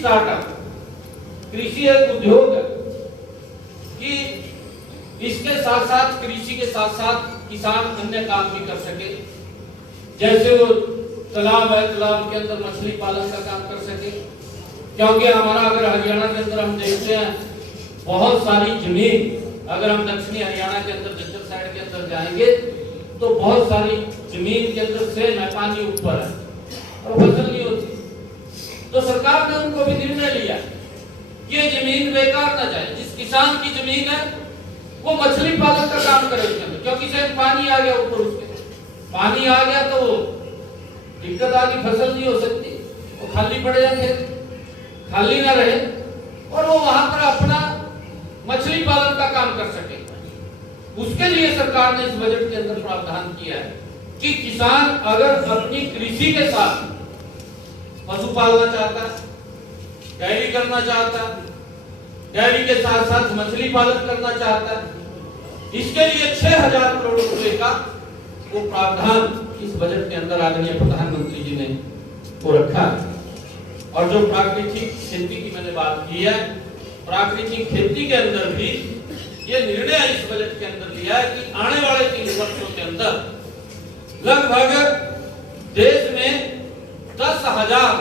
Startup, कृषि एक उद्योग है कि इसके साथ साथ कृषि के साथ साथ किसान अन्य काम भी कर सके। जैसे वो तालाब है, तालाब के अंदर मछली पालन का काम कर सके। क्योंकि हमारा अगर हरियाणा के अंदर हम देखते हैं बहुत सारी जमीन, अगर हम दक्षिणी हरियाणा के अंदर जज्जर साइड के अंदर जाएंगे तो बहुत सारी जमीन के अंदर से पानी ऊपर है और फसल नहीं होती। तो सरकार ने उनको भी निर्णय लिया ये जमीन बेकार ना जाए। जिस किसान की जमीन है वो मछली पालन का काम करे उसके अंदर, क्योंकि शायद पानी आ गया ऊपर, उसके पानी आ गया तो दिक्कत आ गई, फसल नहीं हो सकती, वो खाली पड़ जाएंगे, खाली ना रहे और वो वहां पर अपना मछली पालन का काम कर सके। उसके लिए सरकार ने इस बजट के अंदर प्रावधान किया है कि किसान अगर अपनी कृषि के साथ पशु पालना चाहता है, डेयरी करना चाहता है, डेयरी के साथ साथ मछली पालन करना चाहता है, इसके लिए 6,000 करोड़ रुपए का वो प्रावधान इस बजट के अंदर आदरणीय प्रधानमंत्री जी ने वो रखा है। और जो प्राकृतिक खेती की मैंने बात की है, प्राकृतिक खेती के अंदर भी ये निर्णय इस बजट के अंदर लिया है कि आने वाले 3 वर्षों के अंदर लगभग देश में 10,000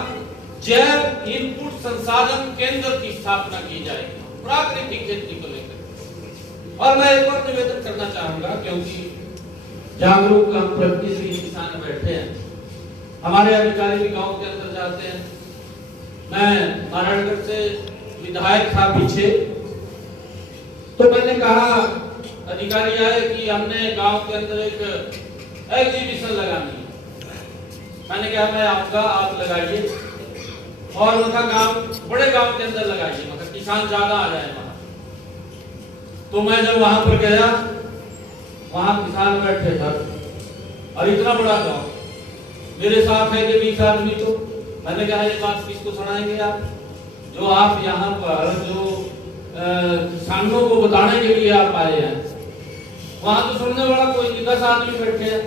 जैव इनपुट संसाधन केंद्र की स्थापना की जाएगी प्राकृतिक खेती को लेकर। और मैं एक और निवेदन करना चाहूंगा, क्योंकि जागरूक हम प्रगतिशील किसान बैठे हैं, हमारे अधिकारी भी गांव के अंदर जाते हैं। मैं नारायणगढ़ से विधायक था पीछे, तो मैंने कहा अधिकारी आए कि हमने गांव के अंदर एक एग्जीबिशन लगानी है। मैंने कहा मैं आऊंगा, आप लगाइए, और उनका गांव बड़े गांव के अंदर लगाइए, मतलब किसान ज्यादा आ जाए वहां। तो मैं जब वहां पर गया, वहां किसान बैठे थे और इतना बड़ा गांव, मेरे साथ है कि 20 आदमी। तो मैंने कहा ये बात किसको सुनाएंगे आप, जो आप यहाँ पर जो किसानों को बताने के लिए आप आए हैं, वहां तो सुनने वाला कोई नहीं, 10 आदमी बैठे हैं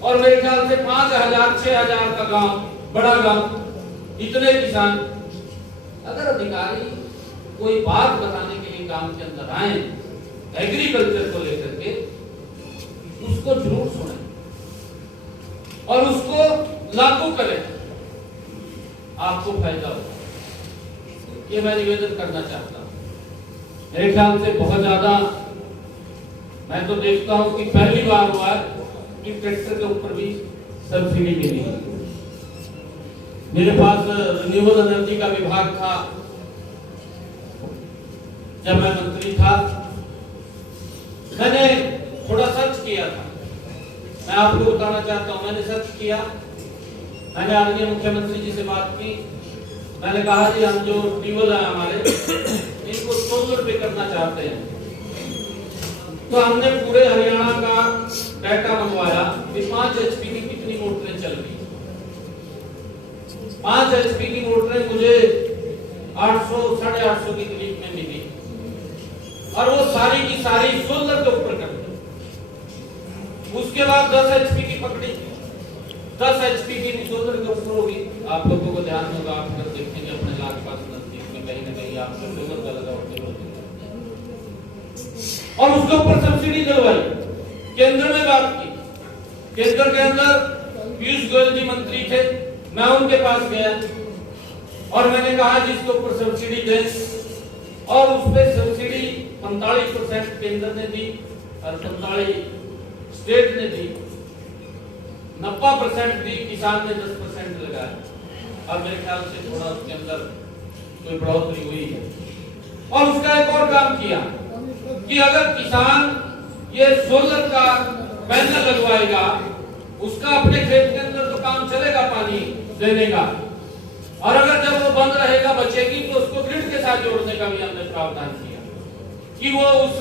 और मेरे ख्याल से 5,000 6,000 का गांव, बड़ा गांव, इतने किसान। अगर अधिकारी कोई बात बताने के लिए काम के अंदर आए एग्रीकल्चर को लेकर के, उसको जरूर सुने और उसको लागू करें, आपको फायदा होगा। ये मैं निवेदन करना चाहता हूं। मेरे ख्याल से बहुत ज्यादा मैं तो देखता हूं कि पहली बार हुआ कि ट्रैक्टर के ऊपर भी सब्सिडी मिली। मेरे पास रिन्यूएबल एनर्जी का विभाग था जब मैं मंत्री था, मैंने थोड़ा सर्च किया था। मैं आपको बताना चाहता हूं, मैंने सर्च किया, मैंने आदरणीय मुख्यमंत्री जी से बात की। मैंने कहा जी हम जो ट्यूबवेल है हमारे, इनको सोलर पे करना चाहते हैं। तो हमने पूरे हरियाणा का डाटा मंगवाया कि 5 HP की कितनी मोटरें चल रही। 5 HP की मोटरें मुझे 800 850 के करीब में मिली और वो सारी की सारी सोलर के ऊपर कर दी। उसके बाद 10 HP की पकड़ी, 10 HP की भी सोलर के ऊपर होगी। आप लोगों को ध्यान होगा, आप अगर देखेंगे अपने आसपास नजदीक में कहीं ना कहीं आपको सोलर का लगा होगा और उसके ऊपर सब्सिडी दिलवाई। केंद्र में बात की, केंद्र के अंदर पीयूष गोयल जी मंत्री थे, मैं उनके पास गया और मैंने कहा जिसके ऊपर सब्सिडी दें, और उस पर सब्सिडी 45% केंद्र ने दी और 45 स्टेट ने दी, 90% दी, किसान ने 10% लगाया। और मेरे ख्याल से थोड़ा उसके अंदर कोई बढ़ोतरी हुई है। और उसका एक और काम किया कि अगर किसान ये सोलर का पैनल लगवाएगा, उसका अपने खेत के अंदर तो काम चलेगा पानी देने का, और अगर जब वो बंद रहेगा बचेगी तो उसको ग्रिड के साथ जोड़ने का भी हमने प्रावधान किया कि वो उस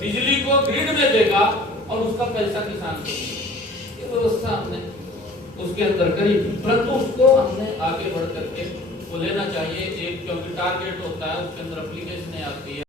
बिजली को ग्रिड में देगा और उसका पैसा किसान को। ये व्यवस्था हमने उसके अंदर करी, परंतु उसको हमने आगे बढ़ करके वो लेना चाहिए। एक क्योंकि टारगेट होता है, उसके अंदर एप्लीकेशन आती है।